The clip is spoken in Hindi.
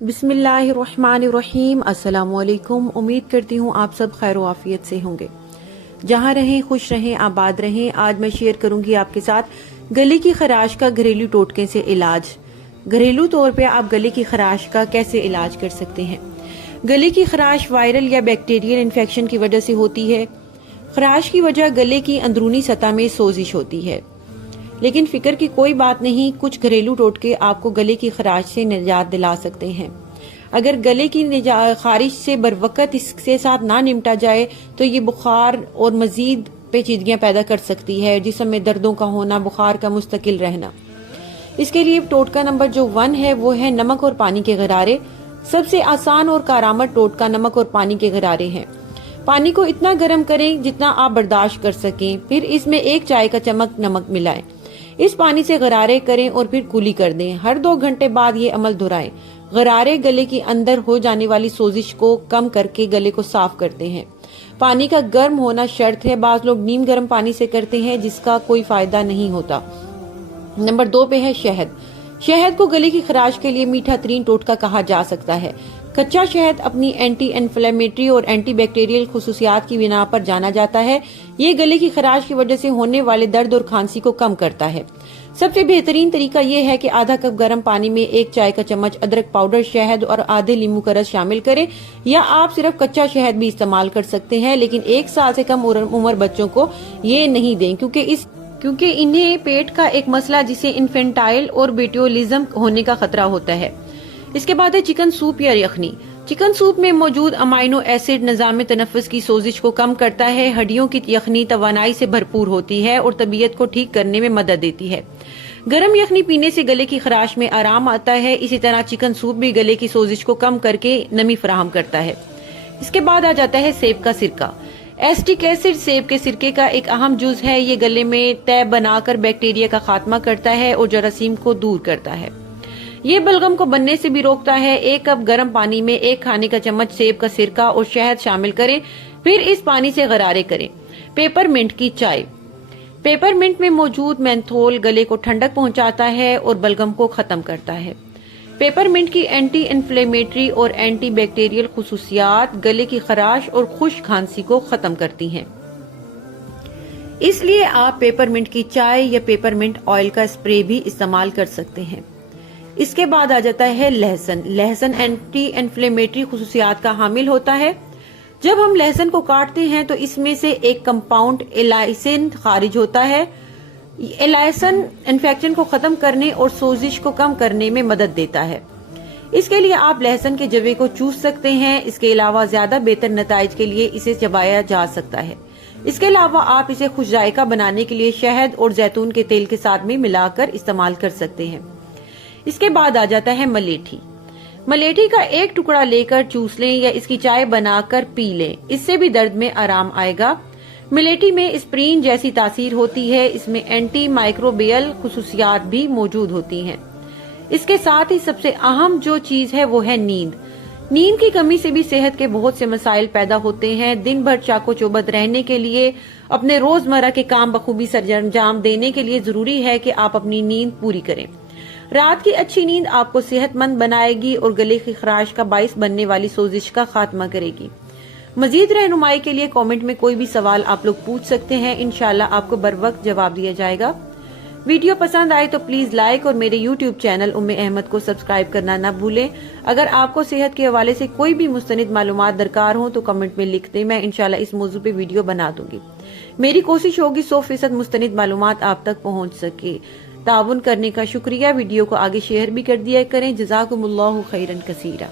बिस्मिल्लाहिर्रहमानिर्रहीम। अस्सलामुअलैकुम। उम्मीद करती हूँ आप सब खैर आफियत से होंगे। जहाँ रहें खुश रहें आबाद रहें। आज मैं शेयर करूंगी आपके साथ गले की खराश का घरेलू टोटके से इलाज। घरेलू तौर पे आप गले की खराश का कैसे इलाज कर सकते हैं। गले की खराश वायरल या बैक्टीरियल इन्फेक्शन की वजह से होती है। खराश की वजह गले की अंदरूनी सतह में सोजिश होती है, लेकिन फिक्र की कोई बात नहीं, कुछ घरेलू टोटके आपको गले की खराश से निजात दिला सकते हैं। अगर गले की खारिश से बरवकत इसके साथ ना निपटा जाए तो ये बुखार और मजीद पेचीदगियां पैदा कर सकती है, जिसम में दर्दों का होना, बुखार का मुस्तकिल रहना। इसके लिए टोटका नंबर जो 1 है वो है नमक और पानी के गरारे। सबसे आसान और कारआमद टोटका नमक और पानी के गरारे हैं। पानी को इतना गर्म करें जितना आप बर्दाश्त कर सकें, फिर इसमें 1 चाय का चम्मच नमक मिलाएं। इस पानी से गरारे करें और फिर कुली कर दें। हर 2 घंटे बाद ये अमल दोहराएं। गरारे गले के अंदर हो जाने वाली सोजिश को कम करके गले को साफ करते हैं। पानी का गर्म होना शर्त है। बाज लोग नीम गर्म पानी से करते हैं, जिसका कोई फायदा नहीं होता। नंबर 2 पे है शहद। शहद को गले की खराश के लिए मीठा तरीन टोटका कहा जा सकता है। कच्चा शहद अपनी एंटी इन्फ्लेमेटरी और एंटी बैक्टीरियल खुसूसियात की बिना पर जाना जाता है। ये गले की खराश की वजह से होने वाले दर्द और खांसी को कम करता है। सबसे बेहतरीन तरीका ये है कि आधा कप गर्म पानी में 1 चाय का चम्मच अदरक पाउडर, शहद और आधे नींबू का रस शामिल करें, या आप सिर्फ कच्चा शहद भी इस्तेमाल कर सकते हैं। लेकिन 1 साल से कम उम्र बच्चों को ये नहीं दें, क्योंकि इन्हें पेट का एक मसला जिसे इन्फेंटाइल और बेटियोलिज्म होने का खतरा होता है। इसके बाद है चिकन सूप या यखनी। चिकन सूप में मौजूद अमाइनो एसिड निज़ाम तनफ़्फ़ुस की सोजिश को कम करता है। हड्डियों की यखनी तवानाई से भरपूर होती है और तबीयत को ठीक करने में मदद देती है। गर्म यखनी पीने से गले की खराश में आराम आता है। इसी तरह चिकन सूप भी गले की सोजिश को कम करके नमी फराहम करता है। इसके बाद आ जाता है सेब का सिरका। एस्टिक एसिड सेब के सिरके का एक अहम जुज है। ये गले में तय बनाकर बैक्टीरिया का खात्मा करता है और जरासीम को दूर करता है। ये बलगम को बनने से भी रोकता है। 1 कप गर्म पानी में 1 खाने का चम्मच सेब का सिरका और शहद शामिल करें, फिर इस पानी से गरारे करें। पेपरमिंट की चाय। पेपरमिंट में मौजूद मेंथोल गले को ठंडक पहुंचाता है और बलगम को खत्म करता है। पेपरमिंट की एंटी इन्फ्लेमेटरी और एंटी बैक्टीरियल खुसूसियात गले की खराश और खुश्क खांसी को खत्म करती हैं। इसलिए आप पेपरमिंट की चाय या पेपरमिंट ऑयल का स्प्रे भी इस्तेमाल कर सकते हैं। इसके बाद आ जाता है लहसुन। लहसुन एंटी इन्फ्लेमेटरी खुसूसियात का हामिल होता है। जब हम लहसुन को काटते हैं तो इसमें से एक कंपाउंड एलाइसिन खारिज होता है। एलाइसिन इन्फेक्शन को खत्म करने और सोजिश को कम करने में मदद देता है। इसके लिए आप लहसुन के जवे को चूस सकते हैं। इसके अलावा ज्यादा बेहतर नताइज के लिए इसे चबाया जा सकता है। इसके अलावा आप इसे खुश जायका बनाने के लिए शहद और जैतून के तेल के साथ में मिलाकर इस्तेमाल कर सकते हैं। इसके बाद आ जाता है मलेठी। मलेठी का 1 टुकड़ा लेकर चूस लें या इसकी चाय बनाकर पी लें, इससे भी दर्द में आराम आएगा। मलेठी में स्प्रीन जैसी तासीर होती है। इसमें एंटी माइक्रोबियल खुसूसियात भी मौजूद होती हैं। इसके साथ ही सबसे अहम जो चीज है वो है नींद। नींद की कमी से भी सेहत के बहुत से मसाइल पैदा होते हैं। दिन भर चाको चौबंद रहने के लिए, अपने रोजमर्रा के काम बखूबी सरंजाम देने के लिए जरूरी है कि आप अपनी नींद पूरी करें। रात की अच्छी नींद आपको सेहतमंद बनाएगी और गले की खराश का बाइस बनने वाली सोजिश का खात्मा करेगी। मजीद रहनुमाई के लिए कमेंट में कोई भी सवाल आप लोग पूछ सकते हैं। इंशाल्लाह आपको बर वक्त जवाब दिया जाएगा। वीडियो पसंद आए तो प्लीज लाइक और मेरे यूट्यूब चैनल उम्मे अहमद को सब्सक्राइब करना न भूलें। अगर आपको सेहत के हवाले से कोई भी मुस्तनिद मालूमात दरकार हो तो कमेंट में लिख दें। मैं इंशाल्लाह इस मौजू पे वीडियो बना दूंगी। मेरी कोशिश होगी 100% मुस्तनिद मालूमात आप तक पहुँच सके। ताउन करने का शुक्रिया। वीडियो को आगे शेयर भी कर दिया करें। जज़ाकुमुल्लाहु खैरन कसीरा।